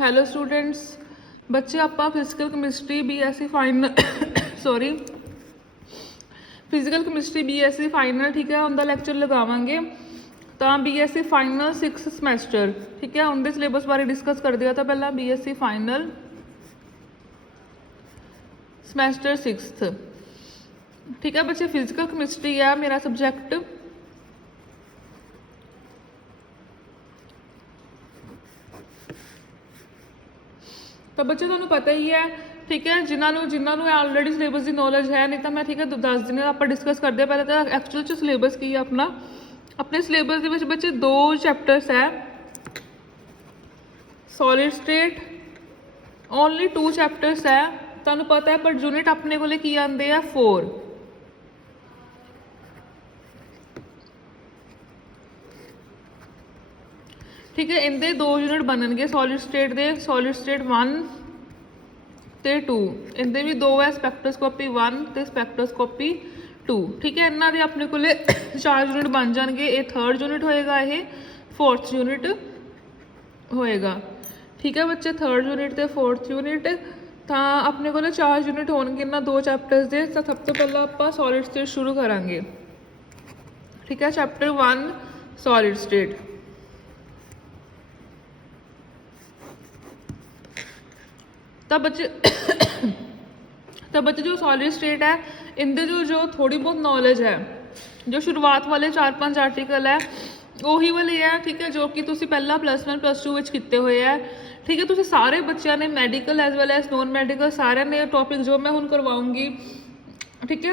Hello students, ਬੱਚੇ ਆਪਾਂ physical chemistry BSc final sorry physical chemistry BSc final ਠੀਕ ਹੈ ਉਹਦਾ ਲੈਕਚਰ ਲਗਾਵਾਂਗੇ। ਤਾਂ BSc ਫਾਈਨਲ 6 ਸਮੈਸਟਰ ਠੀਕ ਹੈ ਉਹਦੇ ਸਿਲੇਬਸ ਬਾਰੇ ਡਿਸਕਸ ਕਰਦੇ ਆ। ਤਾਂ ਪਹਿਲਾਂ BSc ਫਾਈਨਲ ਸਮੈਸਟਰ 6 ਠੀਕ ਹੈ ਬੱਚੇ, ਫਿਜ਼ੀਕਲ ਕੈਮਿਸਟਰੀ ਆ ਮੇਰਾ ਸਬਜੈਕਟ। ਤਾਂ ਬੱਚੇ ਤੁਹਾਨੂੰ ਪਤਾ ਹੀ ਹੈ ਠੀਕ ਹੈ, ਜਿਨ੍ਹਾਂ ਨੂੰ ਆਲਰੇਡੀ ਸਿਲੇਬਸ ਦੀ ਨੌਲੇਜ ਹੈ, ਨਹੀਂ ਤਾਂ ਮੈਂ ਠੀਕ ਹੈ ਦੱਸ ਦਿੰਦੇ ਆਪਾਂ ਡਿਸਕਸ ਕਰਦੇ ਹਾਂ। ਪਹਿਲਾਂ ਤਾਂ ਐਕਚੁਅਲ 'ਚ ਸਿਲੇਬਸ ਕੀ ਹੈ ਆਪਣਾ। ਆਪਣੇ ਸਿਲੇਬਸ ਦੇ ਵਿੱਚ ਬੱਚੇ 2 ਚੈਪਟਰਸ ਹੈ, ਸੋਲਿਡ ਸਟੇਟ ਓਨਲੀ 2 ਚੈਪਟਰਸ ਹੈ ਤੁਹਾਨੂੰ ਪਤਾ ਹੈ। ਪਰ ਯੂਨਿਟ ਆਪਣੇ ਕੋਲੇ ਕੀ ਆਉਂਦੇ ਆ 4 ਠੀਕ ਹੈ। ਇਹਦੇ 2 ਯੂਨਿਟ ਬਣਨਗੇ ਸੋਲਿਡ ਸਟੇਟ ਦੇ, ਸੋਲਿਡ ਸਟੇਟ 1 ਤੇ 2। ਇਹਦੇ ਵੀ 2 ਹੈ, ਸਪੈਕਟ੍ਰੋਸਕੋਪੀ 1 ਤੇ ਸਪੈਕਟ੍ਰੋਸਕੋਪੀ 2 ਠੀਕ ਹੈ। ਇਹਨਾਂ ਦੇ ਆਪਣੇ ਕੋਲੇ 4 ਯੂਨਿਟ ਬਣ ਜਾਣਗੇ। ਇਹ 3rd ਯੂਨਿਟ ਹੋਏਗਾ, ਇਹ 4th ਯੂਨਿਟ ਹੋਏਗਾ ਠੀਕ ਹੈ ਬੱਚੇ। 3rd ਯੂਨਿਟ ਤੇ 4th ਯੂਨਿਟ ਤਾਂ ਆਪਣੇ ਕੋਲੇ 4 ਯੂਨਿਟ ਹੋਣਗੇ ਇਹਨਾਂ 2 ਚੈਪਟਰਸ ਦੇ। ਤਾਂ ਸਭ ਤੋਂ ਪਹਿਲਾਂ ਆਪਾਂ ਸੋਲਿਡ ਸਟੇਟ ਸ਼ੁਰੂ ਕਰਾਂਗੇ ਠੀਕ ਹੈ। Chapter 1 solid state. ਤਾਂ ਬੱਚੇ ਜੋ ਸੋਲਿਡ ਸਟੇਟ ਹੈ ਇਹਦੇ ਜੋ ਥੋੜੀ ਬਹੁਤ ਨੌਲੇਜ ਹੈ, ਜੋ ਸ਼ੁਰੂਆਤ ਵਾਲੇ 4-5 ਆਰਟੀਕਲ ਹੈ ਉਹੀ ਵਾਲੇ ਹੈ ਠੀਕ ਹੈ, ਜੋ ਕਿ ਤੁਸੀਂ ਪਹਿਲਾਂ +1+2 ਵਿੱਚ ਕੀਤੇ ਹੋਏ ਹੈ ਠੀਕ ਹੈ। ਤੁਸੀਂ ਸਾਰੇ ਬੱਚਿਆਂ ਨੇ medical as well as non medical ਸਾਰਿਆਂ ਨੇ ਟੌਪਿਕ ਜੋ ਮੈਂ ਹੁਣ ਕਰਵਾਉਂਗੀ ਠੀਕ ਹੈ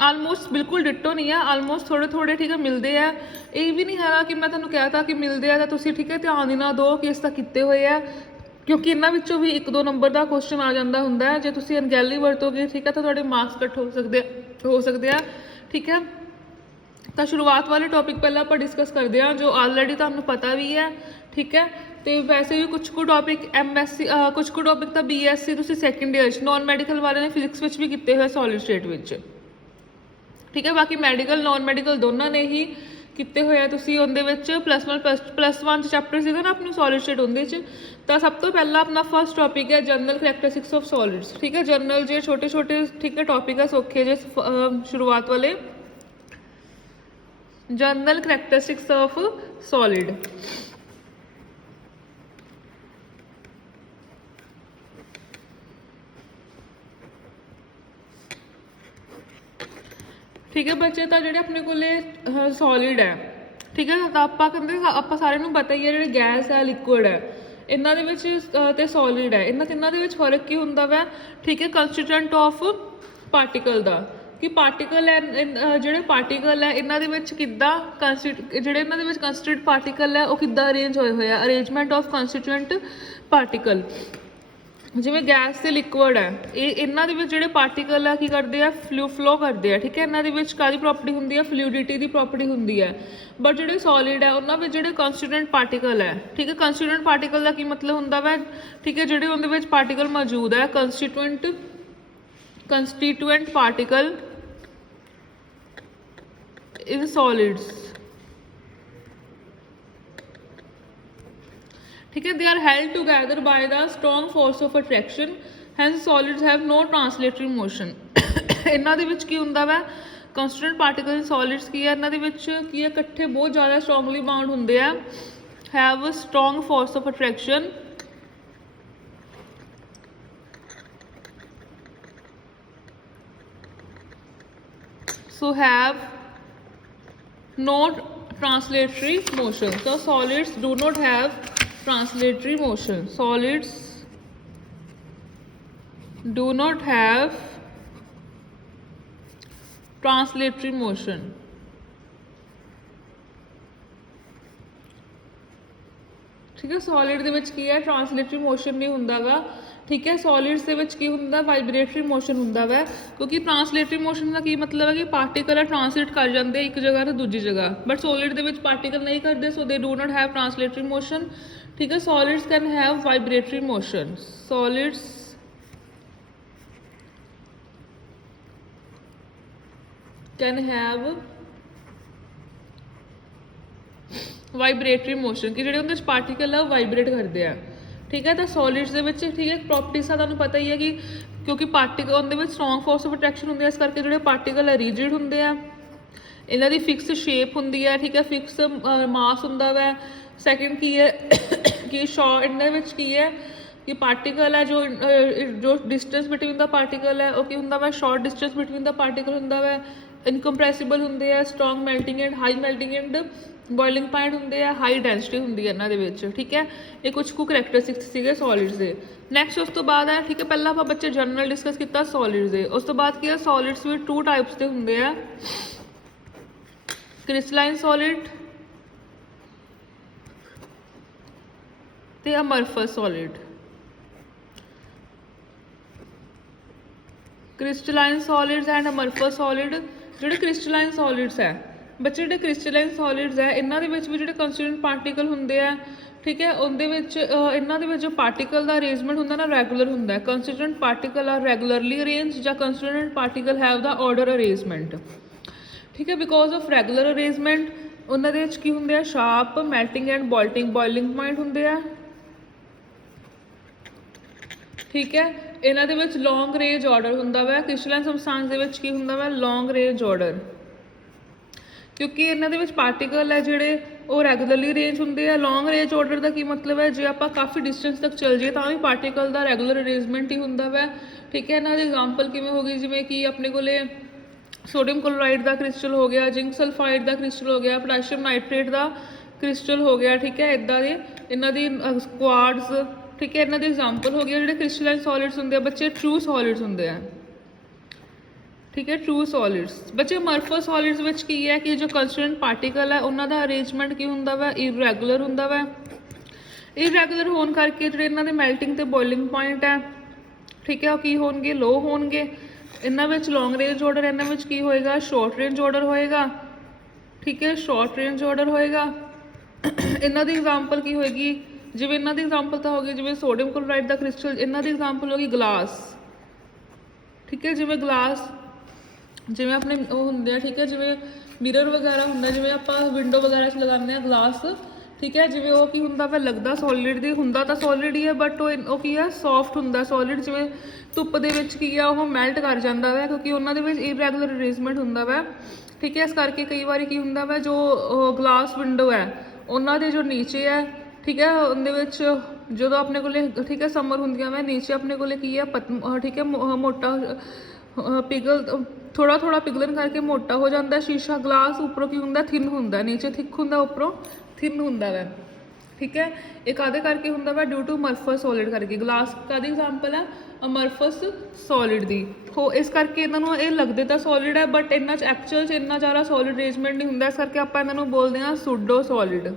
ਆਲਮੋਸਟ ਬਿਲਕੁਲ ਡਿਟੋ ਨਹੀਂ ਹੈ, ਆਲਮੋਸਟ ਥੋੜੇ ਠੀਕ ਹੈ ਮਿਲਦੇ ਆ। ਇਹ ਵੀ ਨਹੀਂ ਹੈਗਾ ਕਿ ਮੈਂ ਤੁਹਾਨੂੰ ਕਹਿ ਤਾ ਕਿ ਮਿਲਦੇ ਆ ਤਾਂ ਤੁਸੀਂ ਠੀਕ ਹੈ ਧਿਆਨ ਹੀ ਨਾ ਦਿਓ ਕਿ ਇਸ ਤਾਂ ਕੀਤੇ ਹੋਏ ਆ, ਕਿਉਂਕਿ ਇਹਨਾਂ ਵਿੱਚੋਂ ਵੀ 1-2 ਨੰਬਰ ਦਾ ਕੁਐਸਚਨ ਆ ਜਾਂਦਾ ਹੁੰਦਾ ਹੈ। ਜੇ ਤੁਸੀਂ ਅਣਗਹਿਲੀ ਵਰਤੋਗੇ ਠੀਕ ਹੈ ਤਾਂ ਤੁਹਾਡੇ ਮਾਰਕਸ ਕੱਟ ਹੋ ਸਕਦੇ ਆ ਠੀਕ ਹੈ। ਤਾਂ ਸ਼ੁਰੂਆਤ ਵਾਲੇ ਟੌਪਿਕ ਪਹਿਲਾਂ ਆਪਾਂ ਡਿਸਕਸ ਕਰਦੇ ਹਾਂ ਜੋ ਆਲਰੇਡੀ ਤੁਹਾਨੂੰ ਪਤਾ ਵੀ ਹੈ ਠੀਕ ਹੈ। ਤੇ ਵੈਸੇ ਵੀ ਕੁਝ ਕੁ ਟੌਪਿਕ MSc ਕੁਝ ਕੁ ਟੌਪਿਕ ਤਾਂ BSc ਤੁਸੀਂ ਸੈਕਿੰਡ ਈਅਰ 'ਚ, ਨੋਨ ਮੈਡੀਕਲ ਵਾਲਿਆਂ ਨੇ ਫਿਜ਼ਿਕਸ ਵਿੱਚ ਵੀ ਕੀਤੇ ਹੋਏ ਸੋਲਿਡ ਸਟੇਟ ਵਿੱਚ ਠੀਕ ਹੈ। ਬਾਕੀ ਮੈਡੀਕਲ ਨੋਨ ਮੈਡੀਕਲ ਦੋਨਾਂ ਨੇ ਹੀ ਕੀਤੇ ਹੋਏ ਆ ਤੁਸੀਂ ਉਹਦੇ ਵਿੱਚ। +1 'ਚ ਚੈਪਟਰ ਸੀਗਾ ਨਾ ਆਪਣੀ ਸੋਲਿਡ ਸਟੇਟ ਉਹਦੇ 'ਚ। ਤਾਂ ਸਭ ਤੋਂ ਪਹਿਲਾਂ ਆਪਣਾ ਫਸਟ ਟੌਪਿਕ ਹੈ ਜਨਰਲ ਕਰੈਕਟਰਿਸਟਿਕਸ ਆਫ ਸੋਲਿਡਸ ਠੀਕ ਹੈ। ਜਨਰਲ ਜੇ ਛੋਟੇ ਠੀਕ ਹੈ ਟੌਪਿਕ ਹੈ ਸੌਖੇ ਜੇ ਸ਼ੁਰੂਆਤ ਵਾਲੇ, ਜਨਰਲ ਕਰੈਕਟਰਿਸਟਿਕਸ ਆਫ ਸੋਲਿਡ ਠੀਕ ਹੈ ਬੱਚੇ। ਤਾਂ ਜਿਹੜੇ ਆਪਣੇ ਕੋਲੇ ਸੋਲਿਡ ਹੈ ਠੀਕ ਹੈ, ਤਾਂ ਆਪਾਂ ਕਹਿੰਦੇ ਆਪਾਂ ਸਾਰਿਆਂ ਨੂੰ ਪਤਾ ਹੀ ਹੈ ਜਿਹੜੇ ਗੈਸ ਹੈ ਲਿਕੁਇਡ ਹੈ ਇਹਨਾਂ ਦੇ ਵਿੱਚ ਤੇ ਸੋਲਿਡ ਹੈ, ਇਹਨਾਂ ਤਿੰਨਾਂ ਦੇ ਵਿੱਚ ਫਰਕ ਕੀ ਹੁੰਦਾ ਵਾ ਠੀਕ ਹੈ। ਕੰਸਟੀਟਿਊਐਂਟ ਆਫ ਪਾਰਟੀਕਲ ਦਾ, ਕਿ ਪਾਰਟੀਕਲ ਹੈ ਜਿਹੜੇ ਪਾਰਟੀਕਲ ਹੈ ਇਹਨਾਂ ਦੇ ਵਿੱਚ ਕਿੱਦਾਂ ਜਿਹੜੇ ਇਹਨਾਂ ਦੇ ਵਿੱਚ ਕੰਸਟੀਟਿਊਟ ਪਾਰਟੀਕਲ ਹੈ ਉਹ ਕਿੱਦਾਂ ਅਰੇਂਜ ਹੋਏ ਹੋਏ ਆ, ਅਰੇਂਜਮੈਂਟ ਆਫ ਕੰਸਟੀਟਿਊਐਂਟ ਪਾਰਟੀਕਲ। ਜਿਵੇਂ ਗੈਸ ਤੇ ਲਿਕੁਇਡ ਹੈ ਇਹਨਾਂ ਦੇ ਵਿੱਚ ਜਿਹੜੇ ਪਾਰਟੀਕਲ ਆ ਕੀ ਕਰਦੇ ਆ ਫਲੋ ਕਰਦੇ ਆ ਠੀਕ ਹੈ। ਇਹਨਾਂ ਦੇ ਵਿੱਚ ਕਾਹਦੀ ਪ੍ਰੋਪਰਟੀ ਹੁੰਦੀ ਹੈ, ਫਲੂਇਡਿਟੀ ਦੀ ਪ੍ਰੋਪਰਟੀ ਹੁੰਦੀ ਹੈ। ਬਟ ਜਿਹੜੇ ਸੋਲਿਡ ਹੈ ਉਹਨਾਂ ਵਿੱਚ ਜਿਹੜੇ ਕੰਸਟੀਟਿਊਐਂਟ ਪਾਰਟੀਕਲ ਹੈ ਠੀਕ ਹੈ। ਕੰਸਟੀਟਿਊਐਂਟ ਪਾਰਟੀਕਲ ਦਾ ਕੀ ਮਤਲਬ ਹੁੰਦਾ ਵਾ ਠੀਕ ਹੈ, ਜਿਹੜੇ ਉਹਦੇ ਵਿੱਚ ਪਾਰਟੀਕਲ ਮੌਜੂਦ ਹੈ ਕੰਸਟੀਟਿਊਐਂਟ ਪਾਰਟੀਕਲ in solids ठीक है, they are held together by the strong force of attraction, hence solids have no translatory motion ਇਹਨਾਂ ਦੇ ਵਿੱਚ ਕੀ ਹੁੰਦਾ ਵਾ ਕੰਸਟੀਟਿਊਐਂਟ ਪਾਰਟੀਕਲ ਸੋਲਿਡਸ ਕੀ ਹੈ ਇਹਨਾਂ ਦੇ ਵਿੱਚ ਕੀ ਹੈ ਇਕੱਠੇ ਬਹੁਤ ਜ਼ਿਆਦਾ ਸਟਰੋਂਗਲੀ ਬਾਉਂਡ ਹੁੰਦੇ ਆ, have a strong force of attraction so have no translatory motion. So solids do not have translatory motion. Solids do not have translatory motion. ठीक है, सॉलिड ਦੇ ਵਿੱਚ ਕੀ ਹੈ ਟ੍ਰਾਂਸਲੇਟਰੀ ਮੋਸ਼ਨ ਨਹੀਂ ਹੁੰਦਾ ਵਾ ਠੀਕ ਹੈ। ਸੋਲਿਡਸ ਦੇ ਵਿੱਚ ਕੀ ਹੁੰਦਾ ਵਾਈਬ੍ਰੇਟਰੀ ਮੋਸ਼ਨ ਹੁੰਦਾ ਵਾ, ਕਿਉਂਕਿ ਟ੍ਰਾਂਸਲੇਟਰੀ ਮੋਸ਼ਨ ਦਾ ਕੀ ਮਤਲਬ ਹੈ ਕਿ ਪਾਰਟੀਕਲ ਹੈ ਟ੍ਰਾਂਸਲੇਟ ਕਰ ਜਾਂਦੇ ਇੱਕ ਜਗ੍ਹਾ ਤੋਂ ਦੂਜੀ ਜਗ੍ਹਾ, ਬਟ ਸੋਲਿਡ ਦੇ ਵਿੱਚ ਪਾਰਟੀਕਲ ਨਹੀਂ ਕਰਦੇ, so they do not have translatory motion ਠੀਕ ਹੈ। Solids can have vibratory motion, solids can have vibratory motion, ਕਿ ਜਿਹੜੇ ਉਹਦੇ ਵਿੱਚ ਪਾਰਟੀਕਲ ਆ ਉਹ ਵਾਈਬ੍ਰੇਟ ਕਰਦੇ ਆ ठीक है। तो सॉलिड्स ਦੇ ਵਿੱਚ ठीक है प्रॉपर्टीज ਦਾ ਤੁਹਾਨੂੰ ਪਤਾ ਹੀ ਹੈ ਕਿ ਕਿਉਂਕਿ ਪਾਰਟੀਕਲ ਉਹਦੇ ਵਿੱਚ ਸਟਰੋਂਗ ਫੋਰਸ ਆਫ ਅਟਰੈਕਸ਼ਨ ਹੁੰਦੀ ਹੈ, ਇਸ ਕਰਕੇ ਜਿਹੜੇ ਪਾਰਟੀਕਲ ਹੈ ਰਿਜਿਡ ਹੁੰਦੇ ਆ, ਇਹਨਾਂ ਦੀ ਫਿਕਸ ਸ਼ੇਪ ਹੁੰਦੀ ਹੈ, ਠੀਕ ਹੈ, ਫਿਕਸ ਮਾਸ ਹੁੰਦਾ ਵੈ। ਸੈਕਿੰਡ ਕੀ ਹੈ ਕਿ ਸ਼ਾਰਟ ਇਹਨਾਂ ਵਿੱਚ ਕੀ ਹੈ ਕਿ ਪਾਰਟੀਕਲ ਹੈ ਜੋ ਡਿਸਟੈਂਸ ਬਿਟਵੀਨ ਦਾ ਪਾਰਟੀਕਲ ਹੈ ਉਹ ਕੀ ਹੁੰਦਾ ਵਾ, ਸ਼ਾਰਟ ਡਿਸਟੈਂਸ ਬਿਟਵੀਨ ਦਾ ਪਾਰਟੀਕਲ ਹੁੰਦਾ ਵਾ। ਇਨਕੰਪਰੈਸਿਬਲ ਹੁੰਦੇ ਆ, strong melting and high melting and boiling point ਹੁੰਦੇ ਆ, ਹਾਈ ਡੈਂਸਿਟੀ ਹੁੰਦੀ ਹੈ ਇਹਨਾਂ ਦੇ ਵਿੱਚ, ਠੀਕ ਹੈ। ਇਹ ਕੁਝ ਕੁ ਕਰੈਕਟਰਿਸਟਿਕਸ ਸੀਗੇ ਸੋਲਿਡਸ ਦੇ। ਨੈਕਸਟ ਉਸ ਤੋਂ ਬਾਅਦ ਹੈ, ਠੀਕ ਹੈ, ਪਹਿਲਾਂ ਆਪਾਂ ਬੱਚੇ ਜਨਰਲ ਡਿਸਕਸ ਕੀਤਾ ਸੋਲਿਡਸ ਦੇ। ਉਸ ਤੋਂ ਬਾਅਦ ਕੀ ਹੈ, ਸੋਲਿਡਸ ਵੀ 2 ਟਾਈਪਸ ਦੇ ਹੁੰਦੇ ਆ, ਕ੍ਰਿਸਟਲਾਈਨ ਸੋਲਿਡ ਤੇ amorphous solid. Crystalline solids and amorphous solid. ਜਿਹੜੇ ਕ੍ਰਿਸਟਲਾਈਨ ਸੋਲਿਡਸ ਹੈ ਬੱਚੇ, ਜਿਹੜੇ ਕ੍ਰਿਸਟਲਾਈਨ ਸੋਲਿਡਸ ਹੈ ਇਹਨਾਂ ਦੇ ਵਿੱਚ ਵੀ ਜਿਹੜੇ ਕੰਸਟੀਟਿਊਐਂਟ ਪਾਰਟੀਕਲ ਹੁੰਦੇ ਆ, ਠੀਕ ਹੈ, ਉਹਦੇ ਵਿੱਚ ਇਹਨਾਂ ਦੇ ਵਿੱਚ ਜੋ ਪਾਰਟੀਕਲ ਦਾ ਅਰੇਂਜਮੈਂਟ ਹੁੰਦਾ ਨਾ ਰੈਗੂਲਰ ਹੁੰਦਾ। Constituent particle are regularly arrange ਜਾਂ constituent particle have the order arrangement, ਠੀਕ ਹੈ। ਬਿਕੋਜ਼ ਆਫ ਰੈਗੂਲਰ ਅਰੇਂਜਮੈਂਟ ਉਹਨਾਂ ਦੇ ਵਿੱਚ ਕੀ ਹੁੰਦੇ ਆ, sharp melting and boiling point ਹੁੰਦੇ ਆ, ਠੀਕ ਹੈ। ਇਹਨਾਂ ਦੇ ਵਿੱਚ ਲੌਂਗ ਰੇਂਜ ਆਰਡਰ ਹੁੰਦਾ ਵਾ। ਕ੍ਰਿਸਟਲਾਈਨ ਸਬਸਟੈਂਸ ਦੇ ਵਿੱਚ ਕੀ ਹੁੰਦਾ ਵਾ, ਲੌਂਗ ਰੇਂਜ ਆਰਡਰ, ਕਿਉਂਕਿ ਇਹਨਾਂ ਦੇ ਵਿੱਚ ਪਾਰਟੀਕਲ ਹੈ ਜਿਹੜੇ ਉਹ ਰੈਗੂਲਰਲੀ ਅਰੇਂਜ ਹੁੰਦੇ ਆ। ਲੌਂਗ ਰੇਂਜ ਆਰਡਰ ਦਾ ਕੀ ਮਤਲਬ ਹੈ, ਜੇ ਆਪਾਂ ਕਾਫੀ ਡਿਸਟੈਂਸ ਤੱਕ ਚੱਲ ਜਾਈਏ ਤਾਂ ਵੀ ਪਾਰਟੀਕਲ ਦਾ ਰੈਗੂਲਰ ਅਰੇਂਜਮੈਂਟ ਹੀ ਹੁੰਦਾ ਵਾ, ਠੀਕ ਹੈ। ਇਹਨਾਂ ਦੀ ਐਗਜ਼ਾਮਪਲ ਕਿਵੇਂ ਹੋ ਗਈ, ਜਿਵੇਂ ਕਿ ਆਪਣੇ ਕੋਲੇ ਸੋਡੀਅਮ ਕਲੋਰਾਈਡ ਦਾ ਕ੍ਰਿਸਟਲ ਹੋ ਗਿਆ, ਜ਼ਿੰਕ ਸਲਫਾਈਡ ਦਾ ਕ੍ਰਿਸਟਲ ਹੋ ਗਿਆ, ਪੋਟਾਸ਼ੀਅਮ ਨਾਈਟ੍ਰੇਟ ਦਾ ਕ੍ਰਿਸਟਲ ਹੋ ਗਿਆ, ਠੀਕ ਹੈ। ਇੱਦਾਂ ਦੇ ਇਹਨਾਂ ਦੀ ਕੁਆਰਟਜ਼, ਠੀਕ ਹੈ, ਇਹਨਾਂ ਦੀ ਐਗਜ਼ਾਮਪਲ ਹੋ ਗਈ। ਜਿਹੜੇ ਕ੍ਰਿਸਟਲਾਈਨ ਸੋਲਿਡਸ ਹੁੰਦੇ ਆ ਬੱਚੇ ਟਰੂ ਸੋਲਿਡਸ ਹੁੰਦੇ ਆ, ਠੀਕ ਹੈ, ਟਰੂ ਸੋਲਿਡਸ। ਬੱਚੇ ਅਮਰਫਸ ਸੋਲਿਡਸ ਵਿੱਚ ਕੀ ਹੈ ਕਿ ਜੋ ਕੰਸਟੀਟਿਊਐਂਟ ਪਾਰਟੀਕਲ ਹੈ ਉਹਨਾਂ ਦਾ ਅਰੇਂਜਮੈਂਟ ਕੀ ਹੁੰਦਾ ਵਾ, ਇਰੈਗੂਲਰ ਹੁੰਦਾ ਵਾ। ਇਰੈਗੂਲਰ ਹੋਣ ਕਰਕੇ ਜਿਹੜੇ ਇਹਨਾਂ ਦੇ ਮੈਲਟਿੰਗ ਤੇ ਬੋਇਲਿੰਗ ਪੁਆਇੰਟ ਹੈ, ਠੀਕ ਹੈ, ਉਹ ਕੀ ਹੋਣਗੇ, ਲੋ ਹੋਣਗੇ। ਇਹਨਾਂ ਵਿੱਚ ਲੌਂਗ ਰੇਂਜ ਆਰਡਰ, ਇਹਨਾਂ ਵਿੱਚ ਕੀ ਹੋਏਗਾ, ਸ਼ਾਰਟ ਰੇਂਜ ਆਰਡਰ ਹੋਏਗਾ, ਠੀਕ ਹੈ, ਸ਼ਾਰਟ ਰੇਂਜ ਆਰਡਰ ਹੋਏਗਾ। ਇਹਨਾਂ ਦੀ ਐਗਜ਼ਾਮਪਲ ਕੀ ਹੋਏਗੀ, ਜਿਵੇਂ ਇਹਨਾਂ ਦੀ ਐਗਜ਼ਾਮਪਲ ਤਾਂ ਹੋ ਗਈ ਜਿਵੇਂ ਸੋਡੀਅਮ ਕਲੋਰਾਈਡ ਦਾ ਕ੍ਰਿਸਟਲ, ਇਹਨਾਂ ਦੀ ਐਗਜ਼ਾਮਪਲ ਹੋ ਗਈ ਗਲਾਸ, ਠੀਕ ਹੈ। ਜਿਵੇਂ ਗਲਾਸ, ਜਿਵੇਂ ਆਪਣੇ ਉਹ ਹੁੰਦੇ ਆ, ਠੀਕ ਹੈ, ਜਿਵੇਂ ਮਿਰਰ ਵਗੈਰਾ ਹੁੰਦਾ, ਜਿਵੇਂ ਆਪਾਂ ਵਿੰਡੋ ਵਗੈਰਾ 'ਚ ਲਗਾਉਂਦੇ ਹਾਂ ਗਲਾਸ, ਠੀਕ ਹੈ। ਜਿਵੇਂ ਉਹ ਕੀ ਹੁੰਦਾ ਵਾ, ਲੱਗਦਾ ਸੋਲਿਡ ਦੀ ਹੁੰਦਾ ਤਾਂ ਸੋਲਿਡ ਹੀ ਹੈ, ਬਟ ਉਹ ਕੀ ਹੈ, ਸੌਫਟ ਹੁੰਦਾ ਸੋਲਿਡ। ਜਿਵੇਂ ਧੁੱਪ ਦੇ ਵਿੱਚ ਕੀ ਆ, ਉਹ ਮੈਲਟ ਕਰ ਜਾਂਦਾ ਵਾ ਕਿਉਂਕਿ ਉਹਨਾਂ ਦੇ ਵਿੱਚ ਇਰੈਗੂਲਰ ਅਰੇਂਜਮੈਂਟ ਹੁੰਦਾ ਵਾ, ਠੀਕ ਹੈ। ਇਸ ਕਰਕੇ ਕਈ ਵਾਰੀ ਕੀ ਹੁੰਦਾ ਵਾ, ਜੋ ਗਲਾਸ ਵਿੰਡੋ ਹੈ ਉਹਨਾਂ ਦੇ ਜੋ ਨੀਚੇ ਹੈ, ਠੀਕ ਹੈ, ਉਹਦੇ ਵਿੱਚ ਜਦੋਂ ਆਪਣੇ ਕੋਲੇ, ਠੀਕ ਹੈ, ਸਮਰ ਹੁੰਦੀਆਂ ਵਾ, ਨੀਚੇ ਆਪਣੇ ਕੋਲੇ ਕੀ ਹੈ, ਠੀਕ ਹੈ, ਮੋਟਾ ਪਿਘਲ ਥੋੜਾ ਪਿਘਲਣ ਕਰਕੇ ਮੋਟਾ ਹੋ ਜਾਂਦਾ ਸ਼ੀਸ਼ਾ। ਗਲਾਸ ਉੱਪਰੋਂ ਕੀ ਹੁੰਦਾ, ਥਿਨ ਹੁੰਦਾ, ਨੀਚੇ ਥਿਕ ਹੁੰਦਾ, ਉੱਪਰੋਂ ਥਿਨ ਹੁੰਦਾ ਵਾ, ਠੀਕ ਹੈ। ਇਹ ਕਾਹਦੇ ਕਰਕੇ ਹੁੰਦਾ ਵਾ, ਡਿਊ ਟੂ ਅਮਰਫਸ ਸੋਲਿਡ ਕਰਕੇ। ਗਲਾਸ ਕਾਹਦੀ ਐਗਜ਼ਾਮਪਲ ਹੈ, ਅਮਰਫਸ ਸੋਲਿਡ ਦੀ। ਹੋ ਇਸ ਕਰਕੇ ਇਹਨਾਂ ਨੂੰ ਇਹ ਲੱਗਦੇ ਤਾਂ ਸੋਲਿਡ ਹੈ ਬਟ ਇਹਨਾਂ 'ਚ ਐਕਚੁਅਲ 'ਚ ਇੰਨਾ ਜ਼ਿਆਦਾ ਸੋਲਿਡ ਅਰੇਂਜਮੈਂਟ ਨਹੀਂ ਹੁੰਦਾ, ਇਸ ਕਰਕੇ ਆਪਾਂ ਇਹਨਾਂ ਨੂੰ ਬੋਲਦੇ ਹਾਂ ਸੂਡੋ ਸੋਲਿਡ,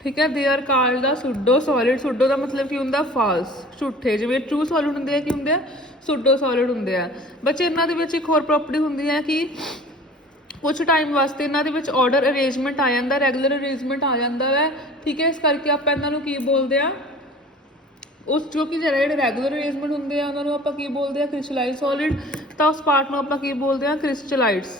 ਠੀਕ ਹੈ। They are called the pseudo solid. Pseudo ਦਾ ਮਤਲਬ ਕੀ ਹੁੰਦਾ, ਫਾਲਸ, ਝੂਠੇ। ਜਿਵੇਂ ਟਰੂ ਸੋਲਿਡ ਹੁੰਦੇ ਆ ਕੀ ਹੁੰਦੇ ਆ, ਸੂਡੋ ਸੋਲਿਡ ਹੁੰਦੇ ਆ। ਬੱਚੇ ਇਹਨਾਂ ਦੇ ਵਿੱਚ ਇੱਕ ਹੋਰ ਪ੍ਰੋਪਰਟੀ ਹੁੰਦੀ ਹੈ ਕਿ ਕੁਛ ਟਾਈਮ ਵਾਸਤੇ ਇਹਨਾਂ ਦੇ ਵਿੱਚ ਆਰਡਰ ਅਰੇਂਜਮੈਂਟ ਆ ਜਾਂਦਾ, ਰੈਗੂਲਰ ਅਰੇਂਜਮੈਂਟ ਆ ਜਾਂਦਾ ਵੈ, ਠੀਕ ਹੈ। ਇਸ ਕਰਕੇ ਆਪਾਂ ਇਹਨਾਂ ਨੂੰ ਕੀ ਬੋਲਦੇ ਆ, ਉਸ ਜੋ ਕਿ ਜਿਹੜੇ ਰੈਗੂਲਰ ਅਰੇਂਜਮੈਂਟ ਹੁੰਦੇ ਆ ਉਹਨਾਂ ਨੂੰ ਆਪਾਂ ਕੀ ਬੋਲਦੇ ਆ, ਕ੍ਰਿਸਟਲਾਈਨ ਸੋਲਿਡ। ਤਾਂ ਉਸ ਪਾਰਟ ਨੂੰ ਆਪਾਂ ਕੀ ਬੋਲਦੇ ਆ, ਕ੍ਰਿਸਟਲਾਈਟਸ,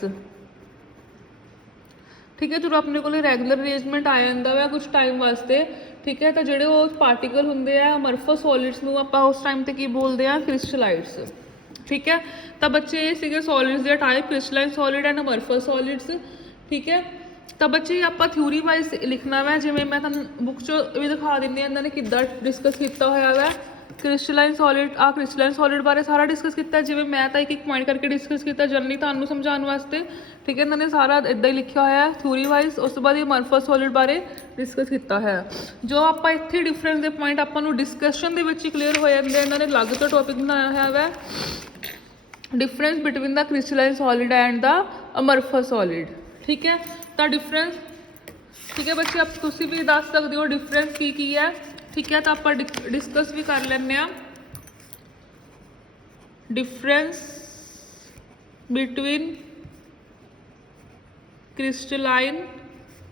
ਠੀਕ ਹੈ। ਜਦੋਂ ਆਪਣੇ ਕੋਲ ਰੈਗੂਲਰ ਅਰੇਂਜਮੈਂਟ ਆ ਜਾਂਦਾ ਵਾ ਕੁਛ ਟਾਈਮ ਵਾਸਤੇ, ਠੀਕ ਹੈ, ਤਾਂ ਜਿਹੜੇ ਉਹ ਪਾਰਟੀਕਲ ਹੁੰਦੇ ਆ ਅਮਰਫਸ ਸੋਲਿਡਸ ਨੂੰ ਆਪਾਂ ਉਸ ਟਾਈਮ 'ਤੇ ਕੀ ਬੋਲਦੇ ਆ, ਕ੍ਰਿਸਟਲਾਈਟਸ, ਠੀਕ ਹੈ। ਤਾਂ ਬੱਚੇ ਇਹ ਸੀਗੇ ਸੋਲਿਡਸ ਦੇ ਟਾਈਪ, ਕ੍ਰਿਸਟਲਾਈਨ ਸੋਲਿਡ ਐਂਡ ਅਮਰਫਸ ਸੋਲਿਡਸ, ਠੀਕ ਹੈ। ਤਾਂ ਬੱਚੇ ਆਪਾਂ ਥਿਊਰੀ ਵਾਈਜ਼ ਲਿਖਣਾ ਵਾ, ਜਿਵੇਂ ਮੈਂ ਤੁਹਾਨੂੰ ਬੁੱਕ 'ਚ ਵੀ ਦਿਖਾ ਦਿੰਦੀ ਹਾਂ ਇਹਨਾਂ ਨੇ ਕਿੱਦਾਂ ਡਿਸਕਸ ਕੀਤਾ ਹੋਇਆ ਵਾ। ਕ੍ਰਿਸਟਲਾਈਨ ਸੋਲਿਡ, ਕ੍ਰਿਸਟਲਾਈਨ ਸੋਲਿਡ ਬਾਰੇ ਸਾਰਾ ਡਿਸਕਸ ਕੀਤਾ, ਜਿਵੇਂ ਮੈਂ ਤਾਂ ਇੱਕ ਪੁਆਇੰਟ ਕਰਕੇ ਡਿਸਕਸ ਕੀਤਾ ਜਨਰਲੀ ਤੁਹਾਨੂੰ ਸਮਝਾਉਣ ਵਾਸਤੇ, ਠੀਕ ਹੈ। ਇਹਨਾਂ ਨੇ ਸਾਰਾ ਇੱਦਾਂ ਹੀ ਲਿਖਿਆ ਹੋਇਆ ਥਿਊਰੀ ਵਾਈਜ਼। ਉਸ ਤੋਂ ਬਾਅਦ ਇਹ ਅਮਰਫਸ ਸੋਲਿਡ ਬਾਰੇ ਡਿਸਕਸ ਕੀਤਾ ਹੈ। ਜੋ ਆਪਾਂ ਇੱਥੇ ਡਿਫਰੈਂਸ ਦੇ ਪੁਆਇੰਟ ਆਪਾਂ ਨੂੰ ਡਿਸਕਸ਼ਨ ਦੇ ਵਿੱਚ ਹੀ ਕਲੀਅਰ ਹੋ ਜਾਂਦੇ, ਇਹਨਾਂ ਨੇ ਅਲੱਗ ਤੋਂ ਟੌਪਿਕ ਬਣਾਇਆ ਹੋਇਆ ਵਾ, difference between the crystalline solid and the amorphous solid, ਠੀਕ ਹੈ। ਤਾਂ ਡਿਫਰੈਂਸ, ਠੀਕ ਹੈ ਬੱਚੇ, ਆਪ ਤੁਸੀਂ ਵੀ ਦੱਸ ਸਕਦੇ ਹੋ ਡਿਫਰੈਂਸ ਕੀ ਹੈ, ਠੀਕ ਹੈ। ਤਾਂ ਆਪਾਂ ਡਿਸਕਸ ਵੀ ਕਰ ਲੈਂਦੇ ਹਾਂ ਡਿਫਰੈਂਸ ਬਿਟਵੀਨ ਕ੍ਰਿਸਟਲਾਈਨ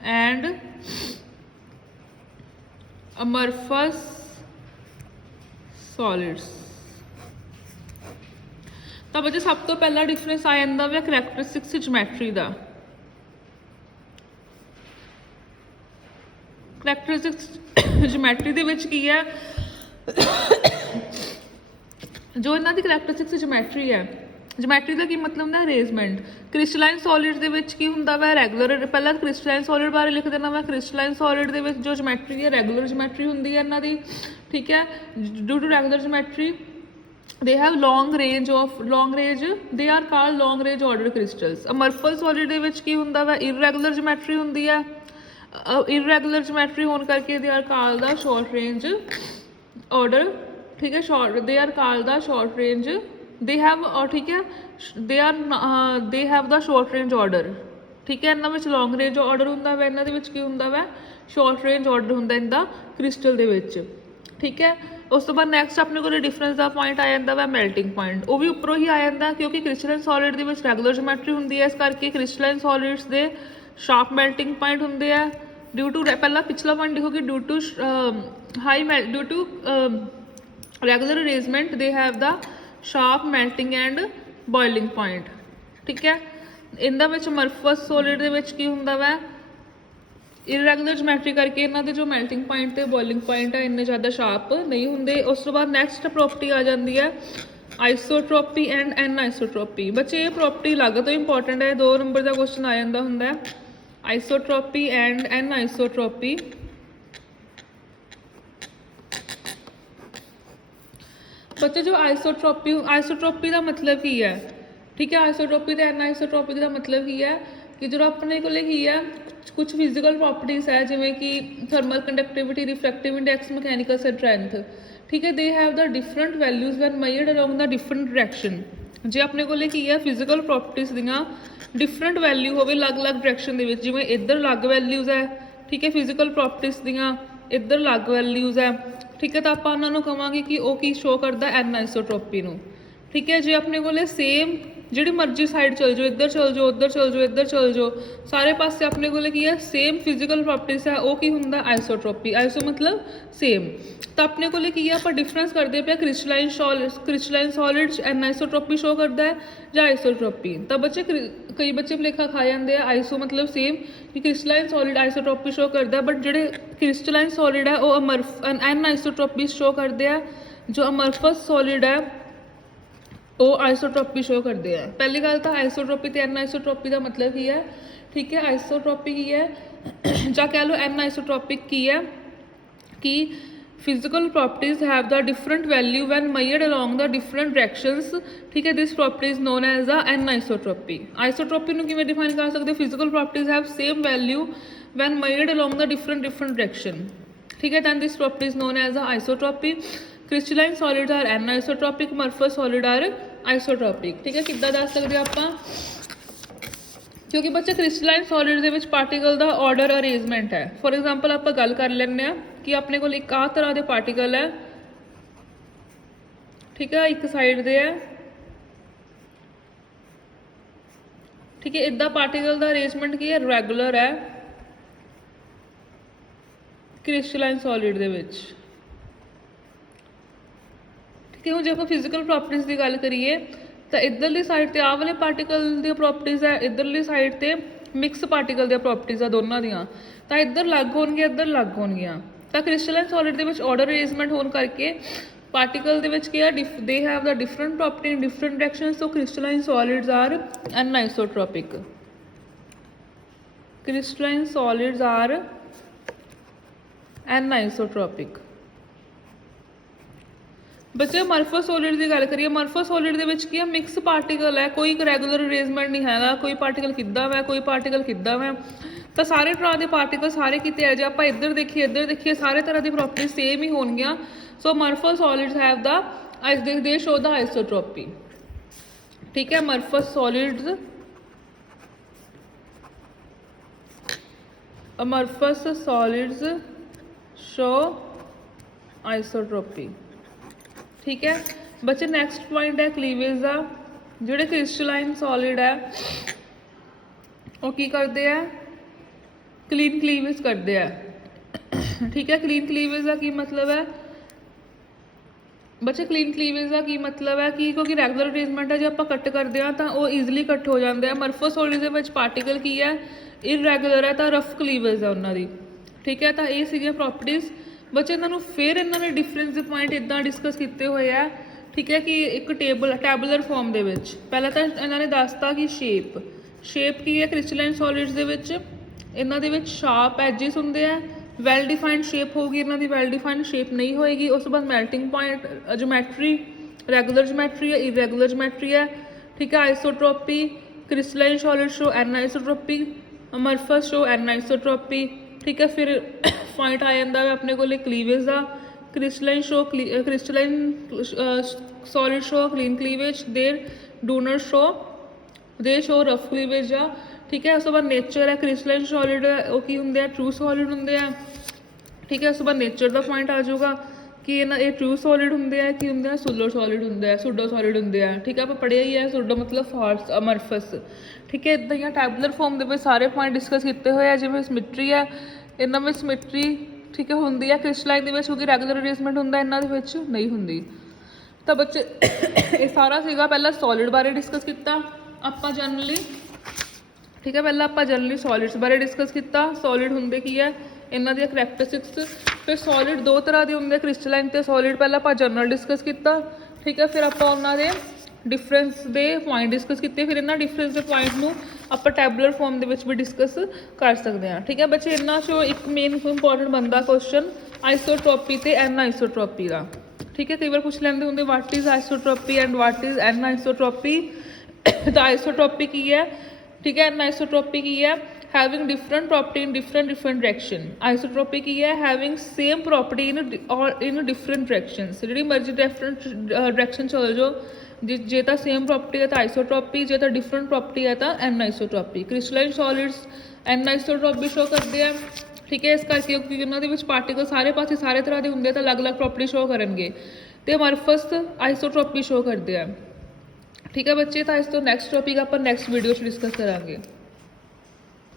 ਐਂਡ ਅਮਰਫਸ ਸੋਲਿਡਸ। ਤਾਂ ਬੱਚੇ ਸਭ ਤੋਂ ਪਹਿਲਾ ਡਿਫਰੈਂਸ ਆ ਜਾਂਦਾ ਵਾ ਕਰੈਕਟਰਿਸਟਿਕਸ ਜਿਓਮੈਟਰੀ ਦਾ, ਕਰੈਕਟਰਿਸਟਿਕਸ ਜਿਓਮੈਟਰੀ ਦੇ ਵਿੱਚ ਕੀ ਹੈ, ਜੋ ਇਹਨਾਂ ਦੀ ਕਰੈਕਟਰਿਸਟਿਕਸ ਜਿਓਮੈਟਰੀ ਹੈ, ਜਿਓਮੈਟਰੀ ਦਾ ਕੀ ਮਤਲਬ ਹੁੰਦਾ ਅਰੇਂਜਮੈਂਟ। ਕ੍ਰਿਸਟਲਾਈਨ ਸੋਲਿਡ ਦੇ ਵਿੱਚ ਕੀ ਹੁੰਦਾ ਵਾ ਰੈਗੂਲਰ, ਪਹਿਲਾਂ ਕ੍ਰਿਸਟਲਾਈਨ ਸੋਲਿਡ ਬਾਰੇ ਲਿਖ ਦੇਣਾ ਵਾ। ਕ੍ਰਿਸਟਲਾਈਨ ਸੋਲਿਡ ਦੇ ਵਿੱਚ ਜੋ ਜਿਓਮੈਟਰੀ ਹੈ ਰੈਗੂਲਰ ਜਿਓਮੈਟਰੀ ਹੁੰਦੀ ਹੈ ਇਹਨਾਂ ਦੀ, ਠੀਕ ਹੈ। Due to regular geometry they have long range they are called long range ordered crystals। amorphous solid ਦੇ ਵਿੱਚ ਕੀ ਹੁੰਦਾ ਵਾ irregular geometry ਹੁੰਦੀ ਹੈ, irregular geometry ਹੋਣ ਕਰਕੇ they are called the short range order, ਠੀਕ ਹੈ। they are called the short range, they have ਠੀਕ ਹੈ, they have the short range order, ਠੀਕ ਹੈ। ਇਹਨਾਂ ਵਿੱਚ long range order ਹੁੰਦਾ ਵਾ, ਇਹਨਾਂ ਦੇ ਵਿੱਚ ਕੀ ਹੁੰਦਾ ਵਾ short range order ਹੁੰਦਾ ਇਹਦਾ ਕ੍ਰਿਸਟਲ ਦੇ ਵਿੱਚ, ਠੀਕ ਹੈ। ਉਸ ਤੋਂ ਬਾਅਦ ਨੈਕਸਟ ਆਪਣੇ ਕੋਲ ਡਿਫਰੈਂਸ ਦਾ ਪੁਆਇੰਟ ਆ ਜਾਂਦਾ ਵਾ ਮੈਲਟਿੰਗ ਪੁਆਇੰਟ, ਉਹ ਵੀ ਉੱਪਰੋਂ ਹੀ ਆ ਜਾਂਦਾ ਕਿਉਂਕਿ ਕ੍ਰਿਸਟਲਾਈਨ ਸੋਲਿਡ ਦੇ ਵਿੱਚ ਰੈਗੂਲਰ ਜਿਓਮੈਟਰੀ ਹੁੰਦੀ ਹੈ, ਇਸ ਕਰਕੇ ਕ੍ਰਿਸਟਲਾਈਨ ਸੋਲਿਡਸ ਦੇ ਸ਼ਾਰਪ ਮੈਲਟਿੰਗ ਪੁਆਇੰਟ ਹੁੰਦੇ ਆ। ਡਿਊ ਟੂ ਪਹਿਲਾਂ ਪਿਛਲਾ ਪੁਆਇੰਟ ਦੇਖੋ ਕਿ due to regular arrangement they have the sharp melting and boiling point, ਠੀਕ ਹੈ। ਇਹਨਾਂ ਵਿੱਚ ਅਮਰਫਸ ਸੋਲਿਡ ਦੇ ਵਿੱਚ ਕੀ ਹੁੰਦਾ ਵਾ ਇਰੈਗੂਲਰ ਜਿਓਮੈਟਰੀ ਕਰਕੇ ਇਹਨਾਂ ਦੇ ਜੋ ਮੈਲਟਿੰਗ ਪੁਆਇੰਟ ਤੇ ਬੋਇਲਿੰਗ ਪੁਆਇੰਟ ਆ ਇੰਨੇ ਜ਼ਿਆਦਾ ਸ਼ਾਰਪ ਨਹੀਂ ਹੁੰਦੇ। ਉਸ ਤੋਂ ਬਾਅਦ ਨੈਕਸਟ ਪ੍ਰੋਪਰਟੀ ਆ ਜਾਂਦੀ ਹੈ ਆਈਸੋਟ੍ਰੋਪੀ ਐਂਡ ਐਨਆਈਸੋਟ੍ਰੋਪੀ। ਬੱਚੇ ਇਹ ਪ੍ਰੋਪਰਟੀ ਅਲੱਗ ਤੋਂ ਇੰਪੋਰਟੈਂਟ ਹੈ, 2 ਨੰਬਰ ਦਾ ਕੁਐਸਚਨ ਆ ਜਾਂਦਾ ਹੁੰਦਾ ਹੈ ਆਈਸੋਟ੍ਰੋਪੀ ਐਂਡ ਐਨਆਈਸੋਟ੍ਰੋਪੀ। ਬੱਚੇ ਜੋ ਆਈਸੋਟ੍ਰੋਪੀ ਦਾ ਮਤਲਬ ਕੀ ਹੈ, ਠੀਕ ਹੈ। ਆਈਸੋਟ੍ਰੋਪੀ ਤੇ ਐਨਆਈਸੋਟ੍ਰੋਪੀ ਦਾ ਮਤਲਬ ਕੀ ਹੈ ਕਿ ਜਦੋਂ ਆਪਣੇ ਕੋਲੇ ਕੀ ਹੈ ਕੁਛ ਫਿਜ਼ੀਕਲ ਪ੍ਰੋਪਰਟੀਜ਼ ਹੈ ਜਿਵੇਂ ਕਿ thermal conductivity, refractive index, mechanical strength, ਠੀਕ ਹੈ। They have the different values when measured along the different direction. ਜੇ ਆਪਣੇ ਕੋਲੇ ਕੀ ਹੈ ਫਿਜ਼ੀਕਲ ਪ੍ਰੋਪਰਟੀਜ਼ ਦੀਆਂ ਡਿਫਰੈਂਟ ਵੈਲਿਊ ਹੋਵੇ ਅਲੱਗ-ਅਲੱਗ ਡਾਇਰੈਕਸ਼ਨ ਦੇ ਵਿੱਚ, ਜਿਵੇਂ ਇੱਧਰ ਅਲੱਗ ਵੈਲਿਊਜ਼ ਹੈ, ਠੀਕ ਹੈ, ਫਿਜ਼ੀਕਲ ਪ੍ਰੋਪਰਟੀਜ਼ ਦੀਆਂ ਇੱਧਰ ਅਲੱਗ ਵੈਲਿਊਜ਼ ਹੈ, ਠੀਕ ਹੈ। ਤਾਂ ਆਪਾਂ ਉਹਨਾਂ ਨੂੰ ਕਹਾਂਗੇ ਕਿ ਉਹ ਕੀ ਸ਼ੋ ਕਰਦਾ ਐਨਆਈਸੋਟ੍ਰੋਪੀ ਨੂੰ, ਠੀਕ ਹੈ। ਜੇ ਆਪਣੇ ਕੋਲੇ ਸੇਮ ਜਿਹੜੀ ਮਰਜ਼ੀ ਸਾਈਡ ਚਲ ਜਾਓ, ਇੱਧਰ ਚਲ ਜਾਓ, ਉੱਧਰ ਚਲ ਜਾਓ, ਇੱਧਰ ਚਲ ਜਾਓ, ਸਾਰੇ ਪਾਸੇ ਆਪਣੇ ਕੋਲੇ ਕੀ ਹੈ ਸੇਮ ਫਿਜ਼ੀਕਲ ਪ੍ਰੋਪਰਟੀਜ਼ ਹੈ, ਉਹ ਕੀ ਹੁੰਦਾ ਆਈਸੋਟ੍ਰੋਪੀ। ਆਈਸੋ ਮਤਲਬ ਸੇਮ। ਤਾਂ ਆਪਣੇ ਕੋਲੇ ਕੀ ਹੈ ਆਪਾਂ ਡਿਫਰੈਂਸ ਕਰਦੇ ਪਿਆ ਕ੍ਰਿਸਟਲਾਈਨ ਸੋਲਿਡਸ ਐਨਆਈਸੋਟ੍ਰੋਪੀ ਸ਼ੋ ਕਰਦਾ ਹੈ ਜਾਂ ਆਈਸੋਟ੍ਰੋਪੀ। ਤਾਂ ਬੱਚੇ ਕਈ ਬੱਚੇ ਭੁਲੇਖਾ ਖਾ ਜਾਂਦੇ ਆ ਆਈਸੋ ਮਤਲਬ ਸੇਮ ਕਿ ਕ੍ਰਿਸਟਲਾਈਨ ਸੋਲਿਡ ਆਈਸੋਟ੍ਰੋਪੀ ਸ਼ੋ ਕਰਦਾ, ਬਟ ਜਿਹੜੇ ਕ੍ਰਿਸਟਲਾਈਨ ਸੋਲਿਡ ਹੈ ਉਹ ਐਨਆਈਸੋਟ੍ਰੋਪੀ ਸ਼ੋ ਕਰਦੇ ਆ, ਜੋ ਅਮਰਫਸ ਸੋਲਿਡ ਹੈ ਉਹ ਆਈਸੋਟ੍ਰੋਪੀ ਸ਼ੋ ਕਰਦੇ ਆ। ਪਹਿਲੀ ਗੱਲ ਤਾਂ ਆਈਸੋਟ੍ਰੋਪੀ ਤੇ ਐਨਆਈਸੋਟ੍ਰੋਪੀ ਦਾ ਮਤਲਬ ਕੀ ਹੈ, ਠੀਕ ਹੈ। ਆਈਸੋਟ੍ਰੋਪੀ ਕੀ ਹੈ ਜਾਂ ਕਹਿ ਲਓ ਐਨਆਈਸੋਟ੍ਰੋਪਿਕ ਕੀ ਹੈ ਕਿ physical properties have the different value when measured along the different directions, ठीक है। this property is known as the anisotropy। isotropy ਨੂੰ ਕਿਵੇਂ ਡਿਫਾਈਨ ਕਰ ਸਕਦੇ, physical properties have same value when measured along the different direction, ठीक है। then this property is known as the isotropy। crystalline solids are anisotropic, amorphous solid are isotropic, ठीक है। ਕਿੱਦਾਂ ਦੱਸ ਸਕਦੇ ਆਪਾਂ, ਕਿਉਂਕਿ ਬੱਚੇ ਕ੍ਰਿਸਟਲਾਈਨ ਸੋਲਿਡ ਦੇ ਵਿੱਚ ਪਾਰਟੀਕਲ ਦਾ ਆਰਡਰ ਅਰੇਂਜਮੈਂਟ ਹੈ। ਫੋਰ ਐਗਜ਼ਾਮਪਲ ਆਪਾਂ ਗੱਲ ਕਰ ਲੈਂਦੇ ਹਾਂ ਕਿ ਆਪਣੇ ਕੋਲ ਇੱਕ ਆਹ ਤਰ੍ਹਾਂ ਦੇ ਪਾਰਟੀਕਲ ਹੈ, ਠੀਕ ਹੈ, ਇੱਕ ਸਾਈਡ ਦੇ ਹੈ, ਠੀਕ ਹੈ। ਇੱਦਾਂ ਪਾਰਟੀਕਲ ਦਾ ਅਰੇਂਜਮੈਂਟ ਕੀ ਹੈ ਰੈਗੂਲਰ ਹੈ ਕ੍ਰਿਸਟਲਾਈਨ ਸੋਲਿਡ ਦੇ ਵਿੱਚ, ਠੀਕ ਹੈ। ਹੁਣ ਜੇ ਆਪਾਂ ਫਿਜ਼ੀਕਲ ਪ੍ਰੋਪਰਟੀਜ਼ ਦੀ ਗੱਲ ਕਰੀਏ ਤਾਂ ਇੱਧਰਲੀ ਸਾਈਡ ਤੇ ਆਹ ਵਾਲੇ ਪਾਰਟੀਕਲ ਦੀਆਂ ਪ੍ਰੋਪਰਟੀਜ਼ ਹੈ, ਇੱਧਰਲੀ ਸਾਈਡ ਤੇ ਮਿਕਸ ਪਾਰਟੀਕਲ ਦੀਆਂ ਪ੍ਰੋਪਰਟੀਜ਼ ਆ ਦੋਨਾਂ ਦੀਆਂ, ਤਾਂ ਇੱਧਰ ਲੱਗ ਹੋਣਗੀਆਂ, ਇੱਧਰ ਲੱਗ ਹੋਣਗੀਆਂ। ਤਾਂ ਕ੍ਰਿਸਟਲਾਈਨ ਸੋਲਿਡ ਦੇ ਵਿੱਚ ਆਰਡਰ ਅਰੇਂਜਮੈਂਟ ਹੋਣ ਕਰਕੇ ਪਾਰਟੀਕਲ ਦੇ ਵਿੱਚ ਕੀ ਆ they have the different property in different directions. So crystalline solids are anisotropic. Crystalline solids are anisotropic. ਬੱਚੇ ਅਮਰਫਸ ਸੋਲਿਡ ਦੀ ਗੱਲ ਕਰੀਏ, ਅਮਰਫਸ ਸੋਲਿਡ ਦੇ ਵਿੱਚ ਕੀ ਹੈ ਮਿਕਸ ਪਾਰਟੀਕਲ ਹੈ, ਕੋਈ ਰੈਗੂਲਰ ਅਰੇਂਜਮੈਂਟ ਨਹੀਂ ਹੈਗਾ, ਕੋਈ ਪਾਰਟੀਕਲ ਕਿੱਦਾਂ ਵਾ, ਕੋਈ ਪਾਰਟੀਕਲ ਕਿੱਦਾਂ ਵਾ। ਤਾਂ ਸਾਰੇ ਤਰ੍ਹਾਂ ਦੇ ਪਾਰਟੀਕਲ ਸਾਰੇ ਕਿਤੇ ਹੈ, ਜੇ ਆਪਾਂ ਇੱਧਰ ਦੇਖੀਏ ਇੱਧਰ ਦੇਖੀਏ ਸਾਰੇ ਤਰ੍ਹਾਂ ਦੀ ਪ੍ਰੋਪਰਟੀ ਸੇਮ ਹੀ ਹੋਣਗੀਆਂ। ਸੋ ਅਮਰਫਸ ਸੋਲਿਡਸ ਹੈਵ ਦਾ ਦੇ ਸ਼ੋ ਦਾ ਆਈਸੋਟ੍ਰੋਪੀ, ਠੀਕ ਹੈ। ਅਮਰਫਸ ਸੋਲਿਡਸ ਸ਼ੋ ਆਈਸੋਟ੍ਰੋਪੀ, ठीक है बच्चे। नैक्सट पॉइंट है क्लीवेज का। जोड़े क्रिस्टलाइन सॉलिड है वो की करते हैं क्लीन क्लीवेज करते हैं, ठीक है। क्लीन क्लीवेज का की मतलब है बच्चे, क्लीन क्लीवेज का की मतलब है कि क्योंकि रैगूलर अरेंजमेंट है जो आप कट करते हैं तो वो ईजिली कट हो जाते हैं। अमरफस सॉलिड के पार्टिकल की है इरैगूलर है तो रफ क्लीवेज है उन्होंने, ठीक है। तो ये सीगे प्रॉपर्टीज़ बच्चे, इन्होंने फिर इन्होंने डिफरेंस के पॉइंट इदा डिस्कस किए हुए है, ठीक है, कि एक टैबुलर फॉर्म दे विच पहला तो इन्होंने दसता कि शेप की है क्रिस्टलाइन सॉलिड्स दे विच, इन्हां दे विच शार्प एजिस होंदे आ, वैल डिफाइंड शेप होगी, इन्हां दी वैल डिफाइंड शेप नहीं होएगी। उस बाद melting point geometry, regular geometry है, इरेगुलर ज्योमैट्री है, ठीक है। Isotropy, crystalline solid show anisotropy, amorphous show anisotropy, ठीक है। फिर पॉइंट आ जाता है अपने को क्लीवेज का, crystalline solid show clean cleavage, there donor show they show rough cleavage आ, ठीक है। उस तो बाद नेचर है क्रिस्टलाइन सॉलिड वो की होंगे ट्रू सॉलिड होंगे, ठीक है। उस तो बाद नेचर का पॉइंट आ जाऊगा कि ये ट्रू सॉलिड होंगे कि होंगे सुडो सॉलिड होंगे, सुडो सॉलिड होंगे, ठीक है। आप पढ़िया ही है सुडो मतलब फॉल्स अमरफस, ठीक है। इदा ही टैबुलर फॉर्म के सारे पॉइंट डिस्कस किए हुए हैं। जिवें सिमिट्री है, इन्हों में सिमिट्री, ठीक है, होंगी है क्रिस्टलाइन के क्योंकि रैगुलर अरेंजमेंट होंगे, इन्हों के नहीं होंगी। तो बच्चे ये सारा सीगा पहला सॉलिड बारे डिस्कस किया आपां जनरली, ठीक है। पहला आप जनरली सॉलिड्स बारे डिस्कस किया, सॉलिड होंगे की है, इन्हों दी करैक्टरिस्टिक्स। फिर सॉलिड दो तरह के होंगे क्रिस्टलाइन तो सॉलिड, पहला आप जनरल डिस्कस किया, ठीक है। फिर आप उन्होंने डिफरेंस के पॉइंट डिस्कस किए, फिर इन्होंने डिफरेंस के पॉइंट में आप टैबुलर फॉर्म के भी डिस्कस कर सकते हैं, ठीक है। बच्चे इन्हों चो एक मेन इंपॉर्टेंट बनता क्वेश्चन आइसोट्रोपी तो एन आइसोट्रोपी का, ठीक है। कई बार पूछ लेंगे होंगे what is isotropy and what is anisotropy. तो आइसोट्रोपी की है, ठीक है, एन आइसोट्रोपी की है having different property in different direction. Isotropy की है having same property in different directions. जी मर्जी डिफरेंट डायरेक्शन चल जाओ, जे तो सेम प्रॉपर्टी है तो आइसोट्रोपी, जे तो डिफरेंट प्रॉपर्टी है तो anisotropy. Crystalline solids anisotropy show करते हैं, ठीक है। इस करके क्योंकि उन्होंने पार्टिकल सारे पास सारे तरह के होंगे तो अलग अलग प्रॉपर्टी शो करेंगे, तो अमरफस आइसोट्रोपी शो करते हैं, ठीक है बच्चे। तो इस तो नैक्सट टॉपिक आप नैक्सट वीडियो डिस्कस करांगे।